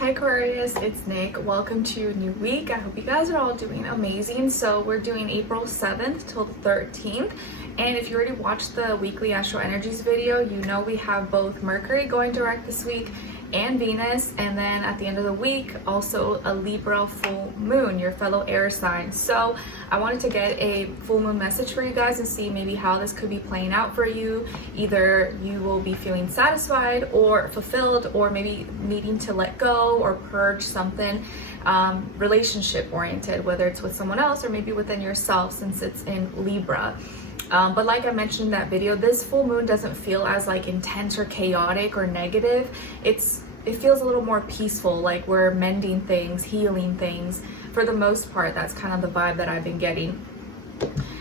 Hi Aquarius, it's Nick. Welcome to a new week. I hope you guys are all doing amazing. So we're doing April 7th till the 13th. And if you already watched the weekly astro energies video, you know we have both Mercury going direct this week and Venus, and then at the end of the week also a Libra full moon, your fellow air sign. So I wanted to get a full moon message for you guys and see maybe how this could be playing out for you. Either you will be feeling satisfied or fulfilled, or maybe needing to let go or purge something relationship oriented, whether it's with someone else or maybe within yourself, since it's in Libra. But like I mentioned in that video, this full moon doesn't feel as like intense or chaotic or negative. It feels a little more peaceful, like we're mending things, healing things. For the most part, that's kind of the vibe that I've been getting.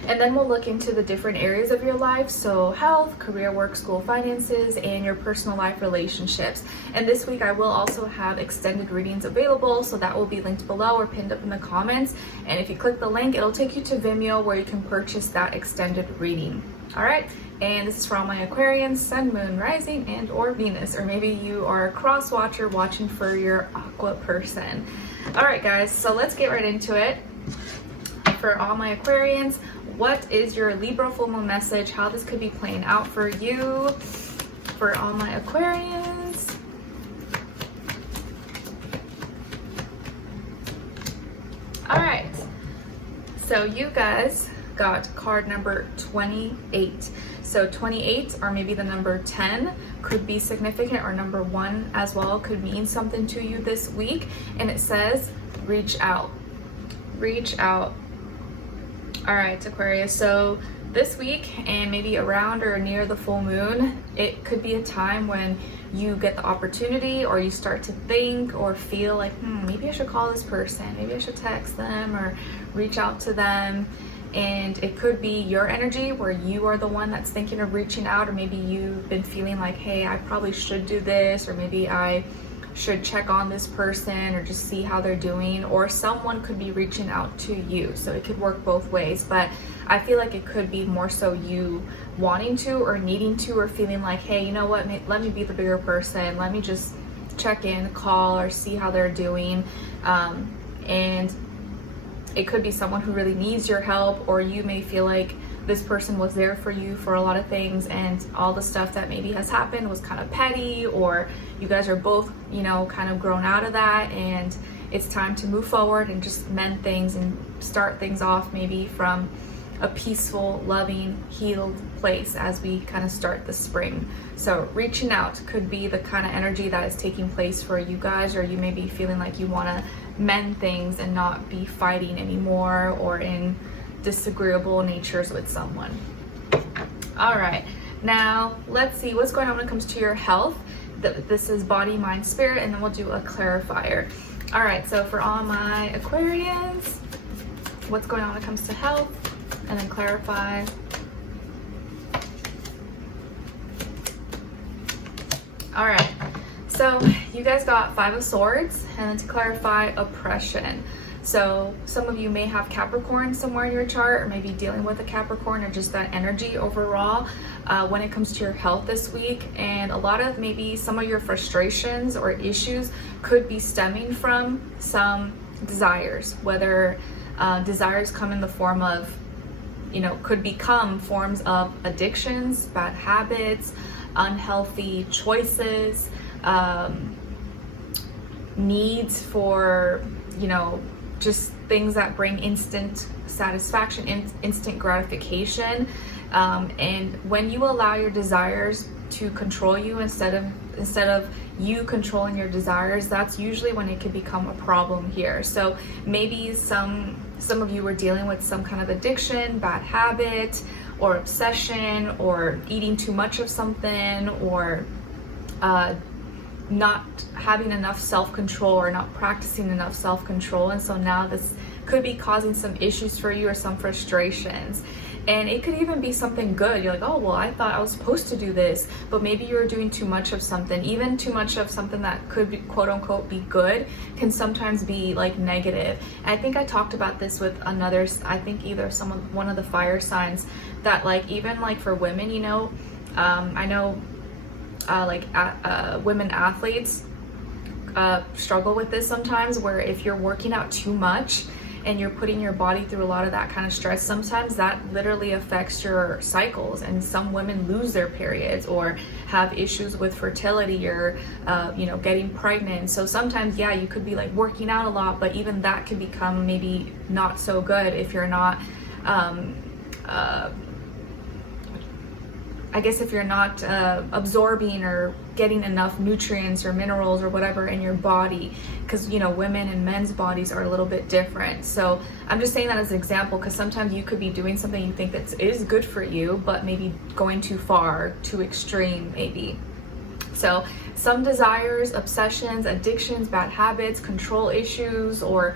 And then we'll look into the different areas of your life, so health, career, work, school, finances, and your personal life relationships. And this week I will also have extended readings available, so that will be linked below or pinned up in the comments. And if you click the link, it'll take you to Vimeo where you can purchase that extended reading. All right, and this is for all my Aquarians, Sun, Moon, Rising, and or Venus, or maybe you are a cross watcher watching for your Aqua person. All right guys, so let's get right into it. For all my Aquarians, what is your Libra full moon message? How this could be playing out for you? For all my Aquarians. All right, so you guys got card number 28. So 28, or maybe the number 10, could be significant, or number 1 as well could mean something to you this week. And it says reach out. Reach out. All right, Aquarius, so this week and maybe around or near the full moon, it could be a time when you get the opportunity, or you start to think or feel like, maybe I should call this person, maybe I should text them or reach out to them. And it could be your energy where you are the one that's thinking of reaching out, or maybe you've been feeling like, hey, I probably should do this, or maybe I should check on this person or just see how they're doing, or someone could be reaching out to you. So it could work both ways, but I feel like it could be more so you wanting to or needing to, or feeling like, hey, you know what, let me be the bigger person, let me just check in, call, or see how they're doing. And it could be someone who really needs your help, or you may feel like this person was there for you for a lot of things, and all the stuff that maybe has happened was kind of petty, or you guys are both, you know, kind of grown out of that, and it's time to move forward and just mend things and start things off maybe from a peaceful, loving, healed place as we kind of start the spring. So reaching out could be the kind of energy that is taking place for you guys, or you may be feeling like you want to mend things and not be fighting anymore or in disagreeable natures with someone. All right, now let's see what's going on when it comes to your health. This is body, mind, spirit, and then we'll do a clarifier. All right, so for all my Aquarians, what's going on when it comes to health, and then clarify. All right, so you guys got 5 of Swords, and then to clarify, oppression. So some of you may have Capricorn somewhere in your chart, or maybe dealing with a Capricorn, or just that energy overall when it comes to your health this week. And a lot of maybe some of your frustrations or issues could be stemming from some desires, whether desires come in the form of, you know, could become forms of addictions, bad habits, unhealthy choices, needs for, you know, just things that bring instant satisfaction, instant gratification. And when you allow your desires to control you instead of you controlling your desires, that's usually when it can become a problem here. So maybe some of you were dealing with some kind of addiction, bad habit, or obsession, or eating too much of something, or not having enough self-control, or not practicing enough self-control. And so now this could be causing some issues for you, or some frustrations. And it could even be something good. You're like, oh, well, I thought I was supposed to do this, but maybe you're doing too much of something. Even too much of something that could be, quote unquote, be good can sometimes be like negative. And I think I talked about this with another, I think either one of the fire signs, that like, even like for women, you know, I know women athletes struggle with this sometimes, where if you're working out too much and you're putting your body through a lot of that kind of stress, sometimes that literally affects your cycles, and some women lose their periods or have issues with fertility or getting pregnant. So sometimes, yeah, you could be like working out a lot, but even that can become maybe not so good if you're not if you're not absorbing or getting enough nutrients or minerals or whatever in your body, because women and men's bodies are a little bit different. So I'm just saying that as an example, because sometimes you could be doing something you think that is good for you, but maybe going too far, too extreme maybe. So some desires, obsessions, addictions, bad habits, control issues, or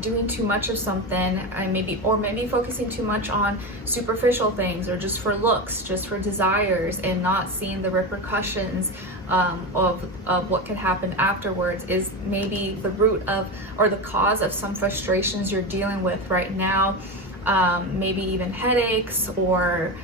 doing too much of something, and maybe focusing too much on superficial things, or just for looks, just for desires, and not seeing the repercussions of what can happen afterwards, is maybe the root of, or the cause of, some frustrations you're dealing with right now. Maybe even headaches, or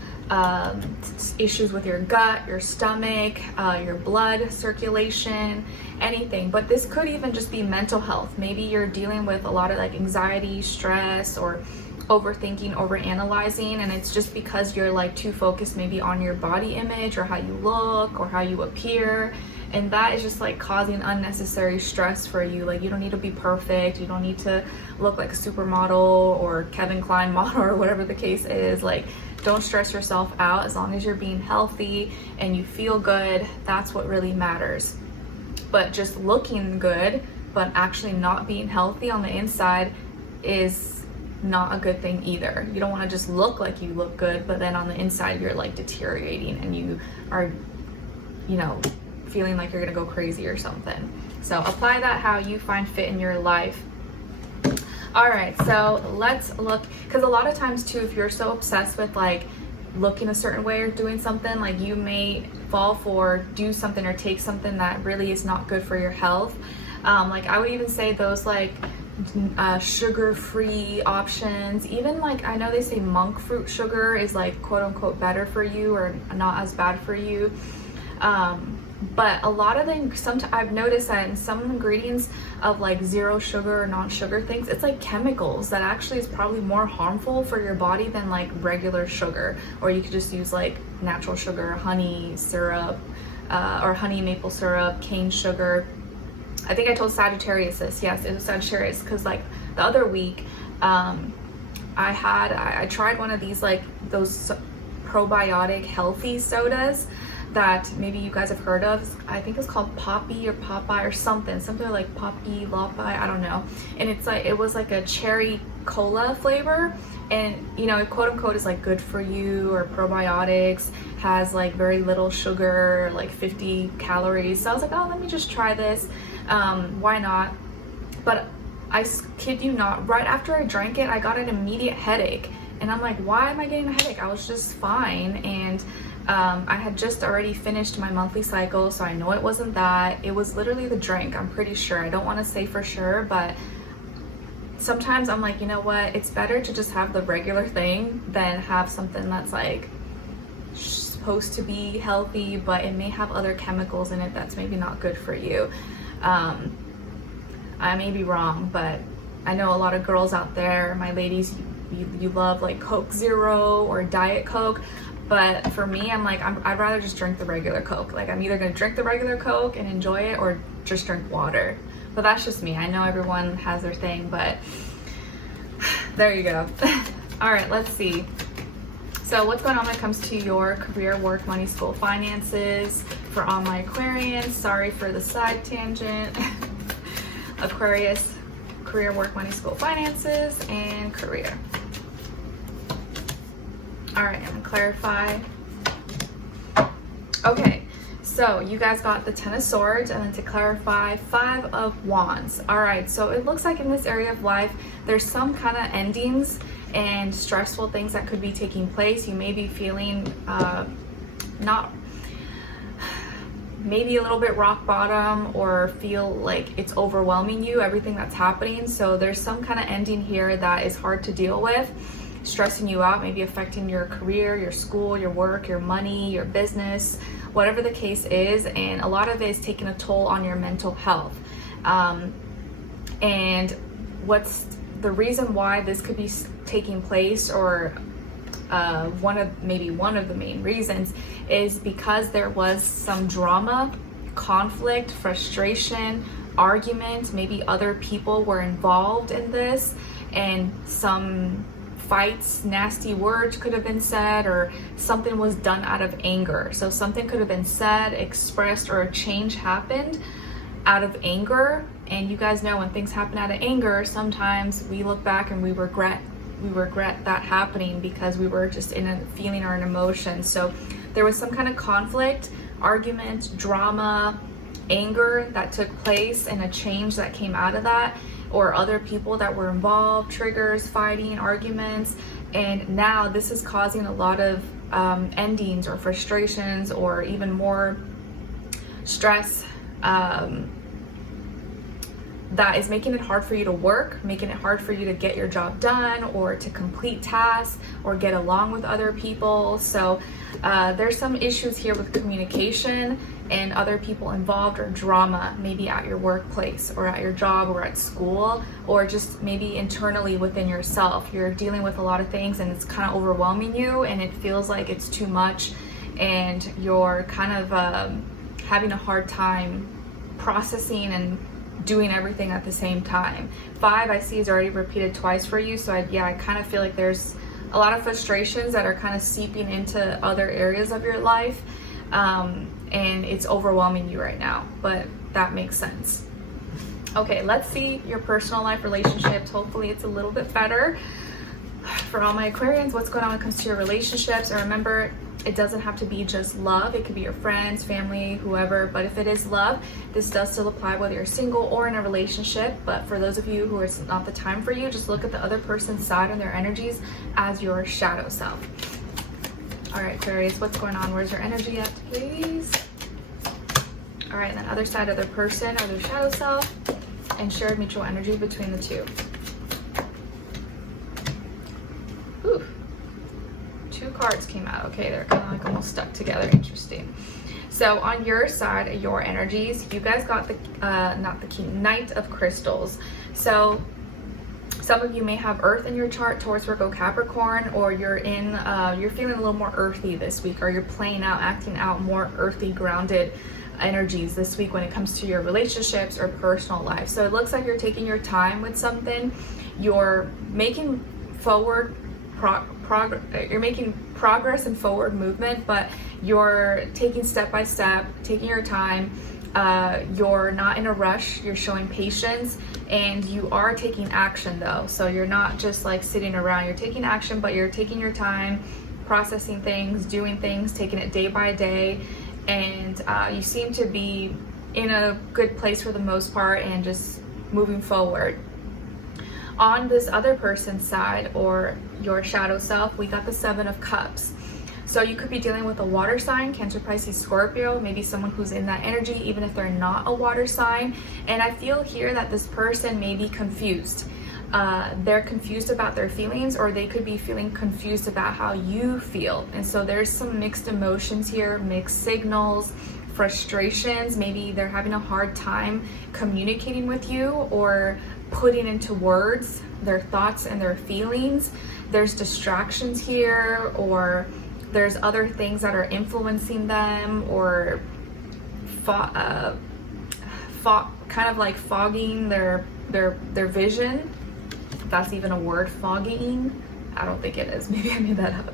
issues with your gut, your stomach, your blood circulation, anything. But this could even just be mental health. Maybe you're dealing with a lot of like anxiety, stress, or overthinking, overanalyzing, and it's just because you're like too focused maybe on your body image or how you look or how you appear, and that is just like causing unnecessary stress for you. Like, you don't need to be perfect, you don't need to look like a supermodel or Kevin Klein model or whatever the case is. Like, don't stress yourself out. As long as you're being healthy and you feel good, that's what really matters. But just looking good but actually not being healthy on the inside is not a good thing either. You don't want to just look like you look good, but then on the inside you're like deteriorating and you are, feeling like you're gonna go crazy or something. So apply that how you find fit in your life. All right, so let's look, because a lot of times too, if you're so obsessed with like looking a certain way or doing something, like you may fall for, do something or take something that really is not good for your health. Like I would even say those like sugar-free options, even like I know they say monk fruit sugar is like quote unquote better for you or not as bad for you. But a lot of things, I've noticed that in some ingredients of like zero sugar or non-sugar things, it's like chemicals that actually is probably more harmful for your body than like regular sugar. Or you could just use like natural sugar, honey syrup, or honey maple syrup, cane sugar. I think I told Sagittarius this. Yes, it was Sagittarius, because like the other week, I tried one of these like those probiotic healthy sodas that maybe you guys have heard of. I think it's called Poppy or Popeye or something like Poppy, Lopi, I don't know. And it's like, it was like a cherry cola flavor, and it quote unquote is like good for you or probiotics, has like very little sugar, like 50 calories. So I was like, oh, let me just try this. Why not? But I kid you not, right after I drank it, I got an immediate headache. And I'm like, why am I getting a headache? I was just fine. And I had just already finished my monthly cycle, so I know it wasn't that. It was literally the drink, I'm pretty sure. I don't want to say for sure, but sometimes I'm like, you know what? It's better to just have the regular thing than have something that's like supposed to be healthy, but it may have other chemicals in it that's maybe not good for you. I may be wrong, but I know a lot of girls out there, my ladies, you love like Coke Zero or Diet Coke. But for me, I'm like, I'd rather just drink the regular Coke. Like, I'm either gonna drink the regular Coke and enjoy it, or just drink water. But that's just me. I know everyone has their thing, but there you go. All right, let's see. So what's going on when it comes to your career, work, money, school, finances for all my Aquarians? Sorry for the side tangent. Aquarius, career, work, money, school, finances, and career. All right, I'm gonna clarify. Okay, so you guys got the 10 of Swords, and then to clarify, 5 of Wands. All right, so it looks like in this area of life, there's some kind of endings and stressful things that could be taking place. You may be feeling maybe a little bit rock bottom, or feel like it's overwhelming you, everything that's happening. So there's some kind of ending here that is hard to deal with, stressing you out, maybe affecting your career, your school, your work, your money, your business, whatever the case is. And a lot of it is taking a toll on your mental health. And what's the reason why this could be taking place, or one of the main reasons, is because there was some drama, conflict, frustration, argument. Maybe other people were involved in this, and some fights, nasty words could have been said, or something was done out of anger. So something could have been said, expressed, or a change happened out of anger. And you guys know when things happen out of anger, sometimes we look back and we regret that happening because we were just in a feeling or an emotion. So there was some kind of conflict, argument, drama, anger that took place, and a change that came out of that, or other people that were involved, triggers, fighting, arguments. And now this is causing a lot of endings or frustrations, or even more stress, that is making it hard for you to work, making it hard for you to get your job done, or to complete tasks, or get along with other people. So there's some issues here with communication and other people involved, or drama, maybe at your workplace, or at your job, or at school, or just maybe internally within yourself. You're dealing with a lot of things and it's kind of overwhelming you, and it feels like it's too much, and you're kind of having a hard time processing and doing everything at the same time. 5 I see is already repeated twice for you, so I kind of feel like there's a lot of frustrations that are kind of seeping into other areas of your life, and it's overwhelming you right now, but that makes sense. Okay, let's see your personal life, relationships. Hopefully it's a little bit better for all my Aquarians. What's going on when it comes to your relationships? And remember, it doesn't have to be just love. It could be your friends, family, whoever. But if it is love, this does still apply whether you're single or in a relationship. But for those of you who it's not the time for you, just look at the other person's side and their energies as your shadow self. All right, Aquarius, what's going on? Where's your energy at, please? All right, and then other side of their person or their shadow self, and shared mutual energy between the two. Whew. 2 cards came out. Okay, they're kind of like almost stuck together. Interesting. So on your side, your energies, you guys got the not the king, Knight of Crystals. So some of you may have Earth in your chart, Taurus, Virgo, Capricorn, or you're feeling a little more earthy this week, or you're playing out, acting out more earthy, grounded energies this week when it comes to your relationships or personal life. So it looks like you're taking your time with something. You're making you're making progress and forward movement, but you're taking step by step, taking your time. You're not in a rush. You're showing patience, and you are taking action though. So you're not just like sitting around. You're taking action, but you're taking your time, processing things, doing things, taking it day by day. And you seem to be in a good place for the most part, and just moving forward. On this other person's side, or your shadow self, we got the 7 of Cups. So you could be dealing with a water sign, Cancer, Pisces, Scorpio, maybe someone who's in that energy, even if they're not a water sign. And I feel here that this person may be confused. They're confused about their feelings, or they could be feeling confused about how you feel. And so there's some mixed emotions here, mixed signals, frustrations. Maybe they're having a hard time communicating with you, or putting into words their thoughts and their feelings. There's distractions here, or there's other things that are influencing them, or kind of like fogging their vision. If that's even a word, fogging. I don't think it is. Maybe I made that up.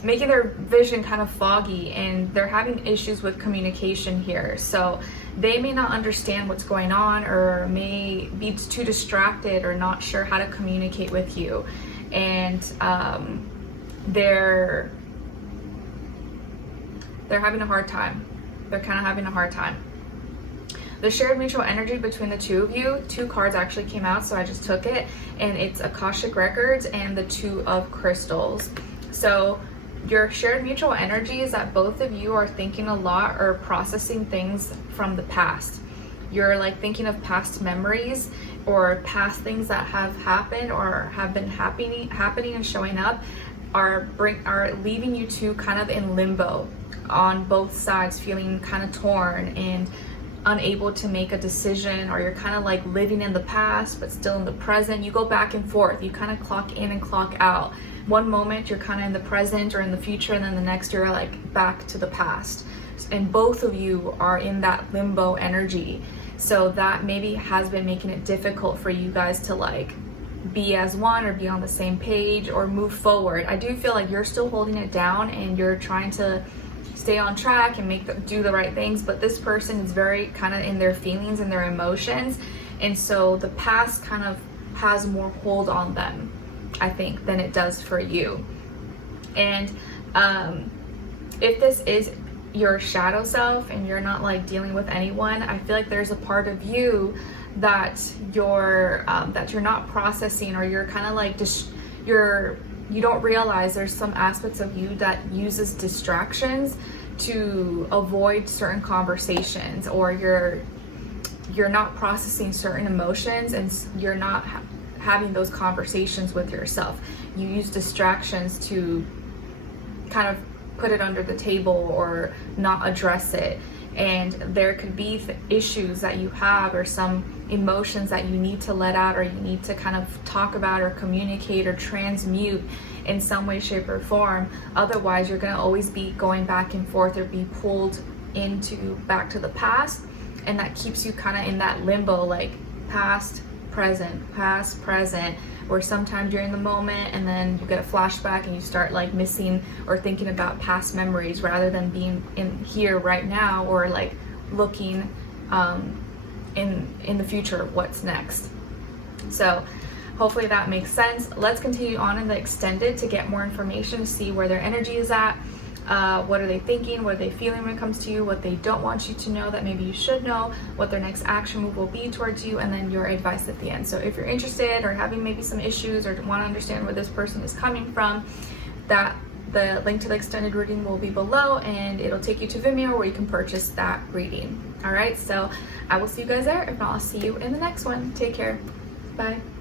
Making their vision kind of foggy, and they're having issues with communication here. So they may not understand what's going on, or may be too distracted, or not sure how to communicate with you. And they're having a hard time. They're kind of having a hard time. The shared mutual energy between the two of you, 2 cards actually came out, so I just took it, and it's Akashic Records and the 2 of Crystals. So your shared mutual energy is that both of you are thinking a lot, or processing things from the past. You're like thinking of past memories, or past things that have happened or have been happening and showing up, are leaving you two kind of in limbo on both sides, feeling kind of torn, and unable to make a decision, or you're kind of like living in the past but still in the present. You go back and forth, you kind of clock in and clock out. One moment you're kind of in the present or in the future, and then the next you're like back to the past, and both of you are in that limbo energy. So that maybe has been making it difficult for you guys to like be as one or be on the same page or move forward. I do feel like you're still holding it down and you're trying to stay on track and do the right things, but this person is very kind of in their feelings and their emotions, and so the past kind of has more hold on them, I think, than it does for you. And if this is your shadow self and you're not like dealing with anyone, I feel like there's a part of you that you're not processing, or you're kind of like you don't realize there's some aspects of you that uses distractions to avoid certain conversations, or you're not processing certain emotions, and you're not having those conversations with yourself. You use distractions to kind of put it under the table or not address it. And there could be issues that you have, or some emotions that you need to let out, or you need to kind of talk about or communicate or transmute in some way, shape, or form. Otherwise, you're going to always be going back and forth or be pulled back to the past, and that keeps you kind of in that limbo, like past, present, where sometimes you're in the moment and then you get a flashback and you start like missing or thinking about past memories rather than being in here right now, or like looking in the future, what's next. So hopefully that makes sense. Let's continue on in the extended to get more information, to see where their energy is at. What are they thinking? What are they feeling when it comes to you? What they don't want you to know that maybe you should know? What their next action move will be towards you? And then your advice at the end. So if you're interested or having maybe some issues or want to understand where this person is coming from, the link to the extended reading will be below, and it'll take you to Vimeo where you can purchase that reading. All right, so I will see you guys there. If not, I'll see you in the next one. Take care. Bye.